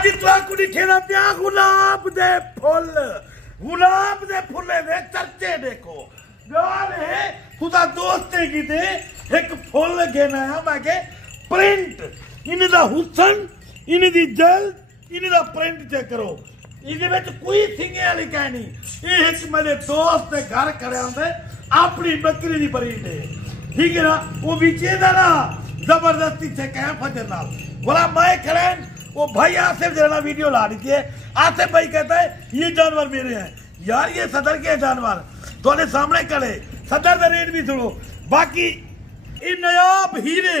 आज तक दिखेना पिया गुलाब दे फुले दे चर्चे देखो गाल है खुदा दोस्ते की दे एक फुल घेना है मैं के प्रिंट इन दा हुसन इन दी जल्द इन दा प्रिंट चेक करो इहदे विच कोई सिंगे वाली कहनी ये एक मेरे दोस्त दे घर खड़े होंदे अपनी बकरी दी ब्रीड है ठीक है ना वो बीचे दा ना जबरदस्ती चेक है फजर नाल बोला मैं खड़े वो भाई आसिफ जरा वीडियो ला दी है आसिफ भाई कहता है ये जानवर मेरे हैं यार ये सदर के जानवर थोड़े सामने खड़े सदर का रेट भी सुनो बाकी ये नायाब हीरे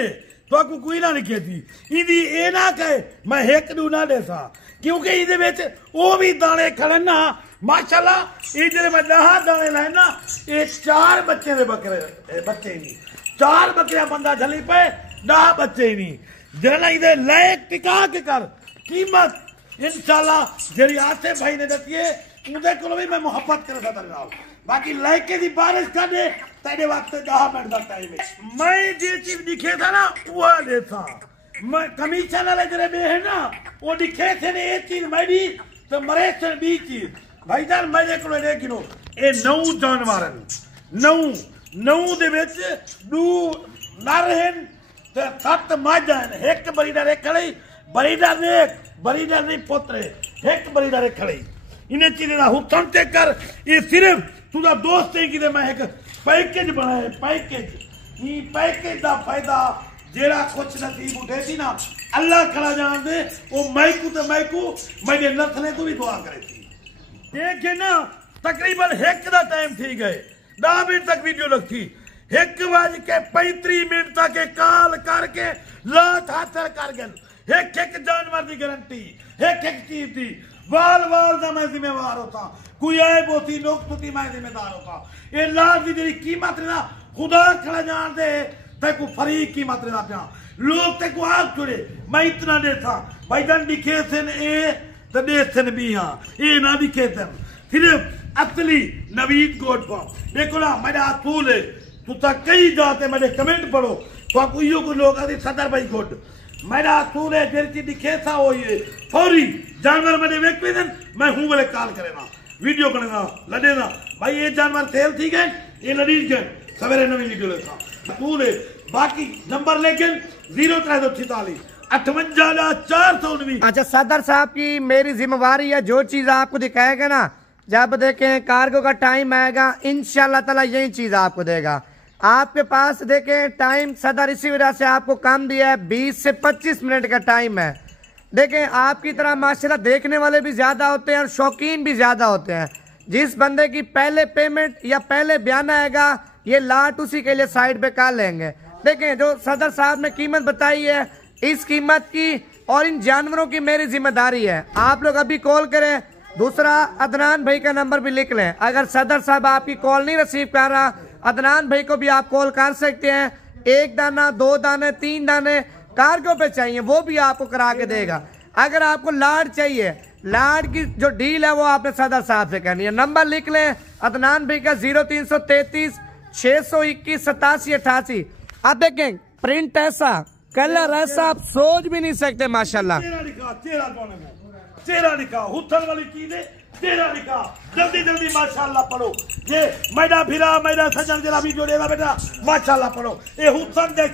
तो आपको कोई ना लिखे थी इदी ए ना कहे मैं एक दू ना दे सा क्योंकि इहदे विच वो भी दाने खड़े ना माशाल्लाह ये जेडे मैं 10 दाने लाए ना ये 4 बच्चे दे बच्चे नहीं 4 बकरियां बंदा झली पे 10 बच्चे ही नहीं जरा इधर लायक टिका के कर कीमत इंशाल्लाह जेरी आसिफ भाई ने दती है उनके को भी मैं मोहब्बत कर सकता नाल बाकी लायके दी बारिश कर दे तेरे वक्त 10 मिनट का टाइम है मैं जे चीज दिखे था ना वो देता मैं कमीशन वाले जरे में है ना वो दिखे थे ने एक चीज मैं भी तो मरे थे बी चीज भाईजान मेरे को देखिनो ए 9 जानवर नौ दे विच 2 नर हैं ते 7 माझां एक बरीडर एक खड़ी बरीडर ने पुत्र एक बरीडर एक खड़ी इन्हें चीजें ना हुक्म चेक कर ये सिर्फ तुझा दोस्त है कि मैं एक पैकेज बनाए पैकेज दा फायदा जेड़ा कुछ नसीब उठे थी ना अल्लाह खड़ा जान दे वो मैकू मेरे नसले को भी दुआ करे थी देखे ना तकरीबन 1 दा टाइम ठीक है 10 मिनट तक वीडियो लगती 1:35 मिनट तक कॉल करके लात हासिल कर गए एक जानवर की गारंटी एक चीज थी वाल दा मैं जिम्मेवार होता कोई आए बोती लोग तुती मैं जिम्मेदार होता ये लाल की जी कीमत ना खुदा खड़ा जान दे तेको फरीक कीमत ना पिया लोग तेको आग छुड़े मैं इतना देता भाईजान दिखे थे ए तो देते भी हाँ ये ना दिखे थे सिर्फ असली नवीद गोड पर देखो ना मेरा असूल है तू तक कई जाते मेरे कमेंट पढ़ो तो आपको यो को लोग आते सदर भाई गोड मेरा असूल है जेरी दिखे था वो ये फौरी जानवर मेरे वेक पे मैं हूँ बोले कॉल करेना वीडियो करेना लड़ेना भाई ये जानवर सेल ठीक है ये लड़ी गए सवेरे नवी वीडियो लेता असूल है बाकी नंबर लेकिन 0346 58,419। अच्छा सदर साहब की मेरी जिम्मेवारी है जो चीज आपको दिखाएगा ना जब देखें कार्गो का टाइम आएगा इंशाल्लाह ताला यही चीज आपको देगा आपके पास देखें टाइम सदर इसी वजह से आपको कम दिया है 20 से 25 मिनट का टाइम है देखें आपकी तरह माशाल्लाह देखने वाले भी ज्यादा होते हैं और शौकीन भी ज्यादा होते हैं जिस बंदे की पहले पेमेंट या पहले बयान आएगा ये लाट उसी के लिए साइड पे कर लेंगे देखें जो सदर साहब ने कीमत बताई है इस कीमत की और इन जानवरों की मेरी जिम्मेदारी है आप लोग अभी कॉल करें दूसरा अदनान भाई का नंबर भी लिख लें अगर सदर साहब आपकी कॉल नहीं रिसीव कर रहा अदनान भाई को भी आप कॉल कर सकते हैं 1 दाना 2 दाने 3 दाने कार्गो पे चाहिए वो भी आपको करा के देगा अगर आपको लाड चाहिए लाड की जो डील है वो आपने सदर साहब से करनी है नंबर लिख लें अदनान भाई का 0333 621 8788 अब देखें प्रिंट ऐसा कलर ऐसा आप सोच भी नहीं सकते माशाल्लाह चेहरा लिखा हुथल वाली चीज है चेहरा लिखा जल्दी माशाल्लाह पढ़ो ये मैडा फिरा मैडा सजन जरा भी जोड़ेगा बेटा माशाल्लाह पढ़ो ये हुसन दे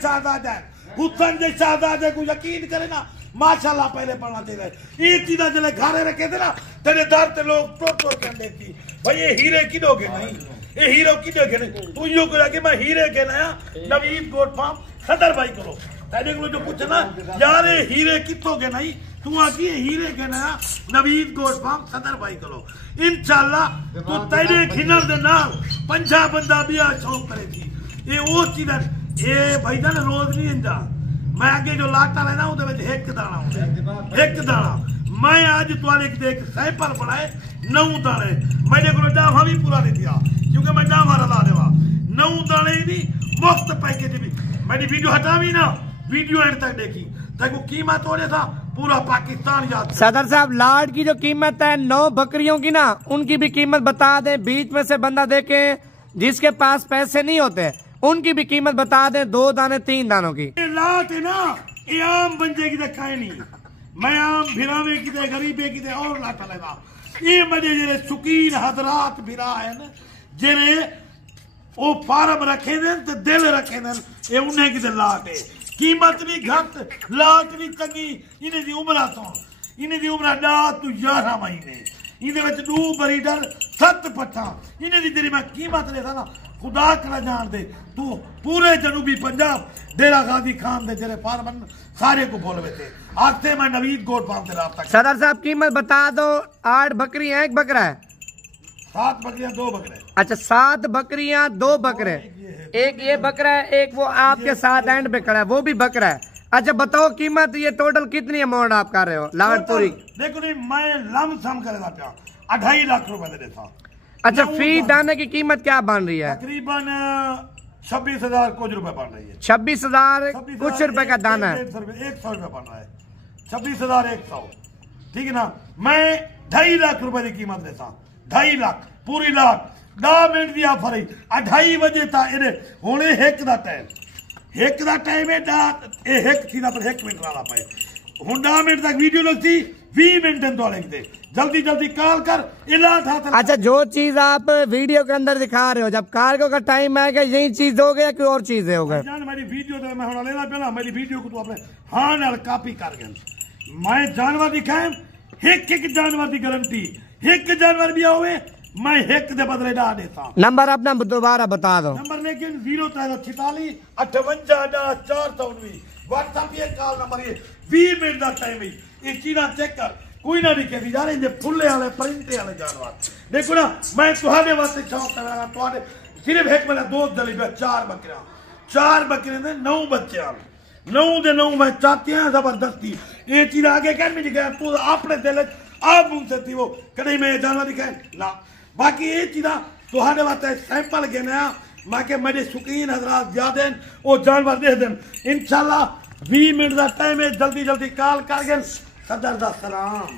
शहजादा को यकीन करे ना माशाल्लाह पहले पढ़ना चाहिए ये चीजा जले घरे रखे थे ना तेरे दर ते लोग टोट के देखी भाई ये हीरे किनोगे नहीं ये हीरो किनोगे नहीं तू यो करा कि मैं हीरे के नया नवीद गोट फार्म सदर भाई करो तेरे को जो पूछना यार ये हीरे कितोगे नहीं तू आकी हीरे के नया नवीद गोट फार्म सदर भाई करो इंशाल्लाह तू तेरे खिनल दे नाल 50 बंदा भी आ शौक करे थी ये वो चीज ये भाईजान रोज नहीं इंदा मैं आगे जो लाटा लेना उधर एक दाना मैं आज तुम्हारे देख सैंपल बनाए 9 दाने मैंने को डावा भी पूरा नहीं दिया क्योंकि मैं डावा ला देवा 9 दाने भी मुफ्त पैकेज भी मैंने वीडियो हटा भी ना वीडियो एंड तक देखी देखो कीमत हो था पूरा पाकिस्तान याद सदर साहब लाड की जो कीमत है 9 बकरियों की ना उनकी भी कीमत बता दे बीच में से बंदा देखे जिसके पास पैसे नहीं होते उनकी भी कीमत बता दें 2 दाने 3 दानों की लाट है ना ये आम बंदे की खाए नहीं मैं आम फिरावे किते गरीबे किते और लाटा लेना ये मेरे जेरे शौकीन हजरात फिरा है न जेरे ओ फार्म रखे देन ते दिल रखे देन ये उन्हें किते लाट है कीमत भी घट लाट भी चंगी इन्हें दी उम्र तो इन्हें दी उम्र 10 to 11 महीने इन्हें विच 2 बरीडर 7 पट्ठा इन्हें दी तेरी मैं कीमत लेता ना खुदा करा जान दे तू पूरे जनूबी पंजाब डेरा गाजी खान दे जेरे फार्मन सारे को बोलवे थे आज से मैं नवीद गोट फार्म से राब्ता सदर साहब कीमत बता दो। 8 बकरियां एक बकरा है? 7 बकरियां 2 बकरे। अच्छा 7 बकरियां 2 बकरे, एक ये बकरा है, एक वो आपके साथ एंड पे खड़ा है वो भी बकरा है। अच्छा बताओ कीमत ये टोटल कितनी अमाउंट आप कर रहे हो लाट पूरी? देखो नहीं मैं लम सम करेगा क्या 2.5 लाख रुपए दे देता। अच्छा फी दाने की कीमत क्या बन रही है? तकरीबन 26,000 कुछ रुपए बन रही है। 26,000 कुछ रुपए का दाना है। 100 रुपए बन रहा है 26,100 ठीक है ना। मैं 2.5 लाख रुपए की कीमत देता 2.5 लाख पूरी लाख 10 मिनट की ऑफर है 2:30 बजे तक इन्हें होने एक दा टाइम है एक थी ना पर 1 मिनट रहा पाए हूं 10 मिनट तक वीडियो लगती 20 मिनट दौड़े जल्दी जल्दी कॉल कर इलाज हाथ। अच्छा जो चीज आप वीडियो के अंदर दिखा रहे हो जब कार्गो का टाइम आएगा यही चीज दोगे या कोई और चीज दोगे? मेरी वीडियो तो मैं लेना पहला मेरी वीडियो को तू अपने हाँ नाल कॉपी कर गए मैं जानवर दिखाए एक जानवर की गारंटी एक जानवर भी आवे मैं एक दे बदले डा देता। नंबर अपना दोबारा बता दो। नंबर लेकिन 046 58 419 व्हाट्सएप ये कॉल नंबर ये 20 मिनट का टाइम है ये चीज़ चेक कर कोई ना दिखे भी जाने जे फुल्ले वाले प्रिंटे वाले जानवर देखो ना मैं तुम्हारे वास्ते शौक करना तुम्हारे सिर्फ एक मेरा दोस्त दली पे 4 बकरे ने 9 बच्चे आ 9 दे 9 मैं चाहती हैं जबरदस्ती ये चीज आगे क्या नहीं दिखाया तू अपने दिल आप मुझसे थी वो कहीं मैं जानवर दिखाए ना बाकी ये चीज़ तुम्हारे वास्ते सैंपल गिनया मैं के मेरे शौकीन हजरात ज्यादा वो जानवर दे दें इंशाल्लाह 20 मिनट का टाइम है जल्दी जल्दी कॉल कर गए सदर दा सलाम।